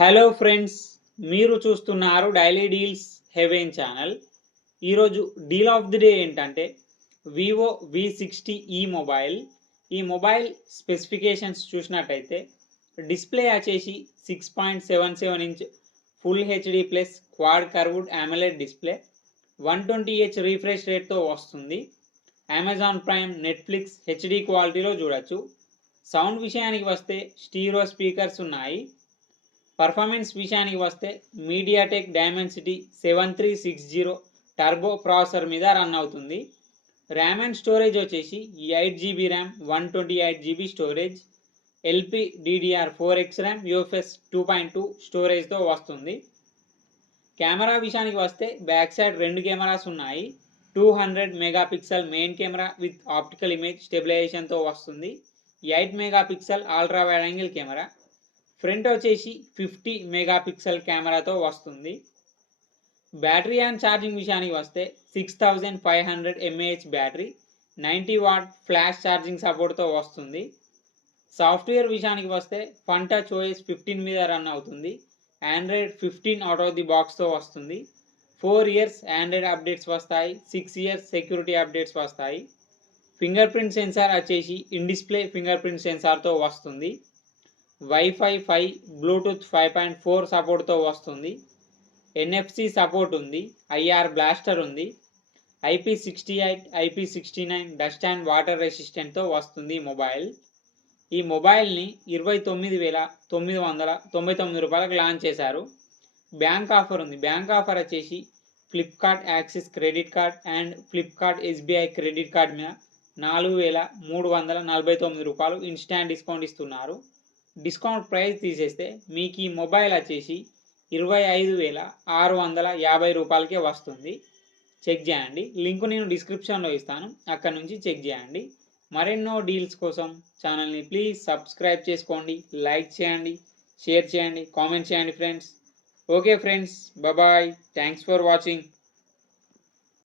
Hello friends, మీరు చూస్తున్నారు daily deals heaven channel. ఈరోజు డీల్ ఆఫ్ ది డే ఏంటంటే వివో V60e మొబైల్. ఈ మొబైల్ స్పెసిఫికేషన్స్ చూసినట్టయితే డిస్ప్లే వచ్చేసి 6.77 inch full HD plus quad curved AMOLED display, 120Hz refresh రేట్తో వస్తుంది. అమెజాన్ ప్రైమ్, నెట్ఫ్లిక్స్ హెచ్డి క్వాలిటీలో చూడొచ్చు. సౌండ్ విషయానికి వస్తే స్టీరియో స్పీకర్స్ ఉన్నాయి. పర్ఫార్మెన్స్ విషయానికి వస్తే మీడియాటెక్ డైమెన్సిటీ 7360 టర్బో ప్రాసెసర్ మీద రన్ అవుతుంది. ర్యామ్ అండ్ స్టోరేజ్ వచ్చేసి 8GB RAM, 128GB storage, LPDDR4X RAM, UFS 2.2 స్టోరేజ్తో వస్తుంది. కెమెరా విషయానికి వస్తే బ్యాక్ సైడ్ 2 కెమెరాస్ ఉన్నాయి. 200 megapixel main camera with optical image స్టెబిలైజేషన్తో వస్తుంది. 8 megapixel ultra wide angle camera. Front వచ్చేసి 50 మెగాపిక్సెల్ కెమెరాతో వస్తుంది. బ్యాటరీ అండ్ ఛార్జింగ్ విషయానికి వస్తే 6500 mAh battery, 90 what flash charging సపోర్ట్తో వస్తుంది. సాఫ్ట్వేర్ విషయానికి వస్తే ఫన్టచ్ OS 15 మీద రన్ అవుతుంది. ఆండ్రాయిడ్ 15 అవుట్ ఆఫ్ ది బాక్స్తో వస్తుంది. 4 ఇయర్స్ ఆండ్రాయిడ్ అప్డేట్స్ వస్తాయి, 6 ఇయర్స్ సెక్యూరిటీ అప్డేట్స్ వస్తాయి. ఫింగర్ ప్రింట్ సెన్సార్ వచ్చేసి ఇన్ డిస్ప్లే ఫింగర్ ప్రింట్ సెన్సార్తో వస్తుంది. వైఫై 5, బ్లూటూత్ 5.4 సపోర్ట్తో వస్తుంది. NFC సపోర్ట్ ఉంది. IR బ్లాస్టర్ ఉంది. IP68, IP69 dust and water రెసిస్టెంట్తో వస్తుంది మొబైల్. ఈ మొబైల్ని 29,999 రూపాయలకు లాంచ్ చేశారు. బ్యాంక్ ఆఫర్ ఉంది. బ్యాంక్ ఆఫర్ వచ్చేసి Flipkart axis credit card and Flipkart SBI credit card మీద 4,349 రూపాయలు ఇన్స్టాంట్ డిస్కౌంట్ ఇస్తున్నారు. డిస్కౌంట్ ప్రైస్ తీసేస్తే మీకు ఈ మొబైల్ వచ్చేసి 25,650 రూపాయలకే వస్తుంది. చెక్ చేయండి. లింక్ నేను డిస్క్రిప్షన్లో ఇస్తాను, అక్కడ నుంచి చెక్ చేయండి. మరెన్నో డీల్స్ కోసం ఛానల్ని ప్లీజ్ సబ్స్క్రైబ్ చేసుకోండి, లైక్ చేయండి, షేర్ చేయండి, కామెంట్ చేయండి friends. Okay friends, bye. Thanks for watching.